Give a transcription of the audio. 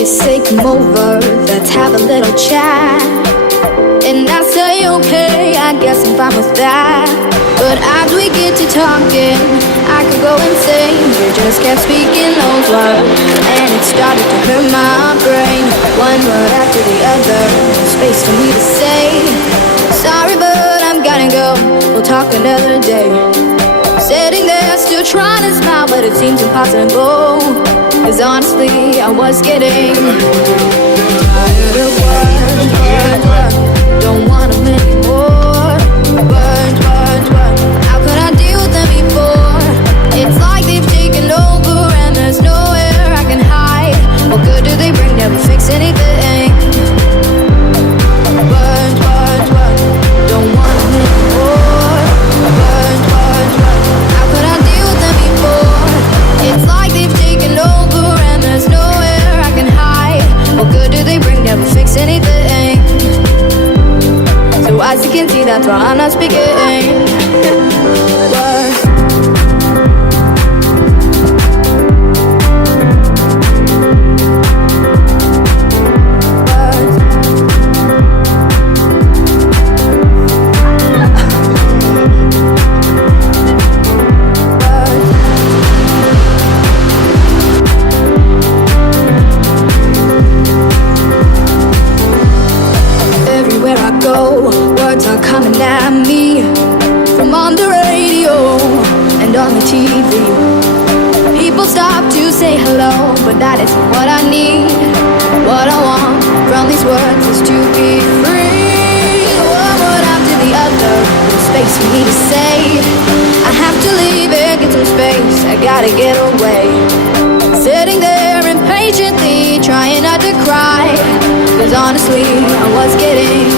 Just say come over, let's have a little chat. And I say okay, I guess I'm fine with that. But as we get to talking, I could go insane. You just kept speaking those words, and it started to hurt my brain. One word after the other, no space for me to say sorry, but I'm gonna go, we'll talk another day. Sitting there still trying to smile, but it seems impossible. Cause honestly, I was getting tired of words. Don't want them anymore. Words. How could I deal with them before? It's like they've taken over and there's nowhere I can hide. What good do they bring? Never fix anything. Words. Don't want them anymore. Words. How could I deal with them before? It's like they've taken over and there's nowhere I can hide. What good do they bring? Never fix anything. So as you can see, that's why I'm not speaking. Words. Words are coming at me from on the radio and on the TV. People stop to say hello, but that isn't what I need. What I want from these words is to be free. One word after the other, no space for me to say. I have to leave and get some space, I gotta get away. Sitting there impatiently, trying not to cry. Cause honestly, I was getting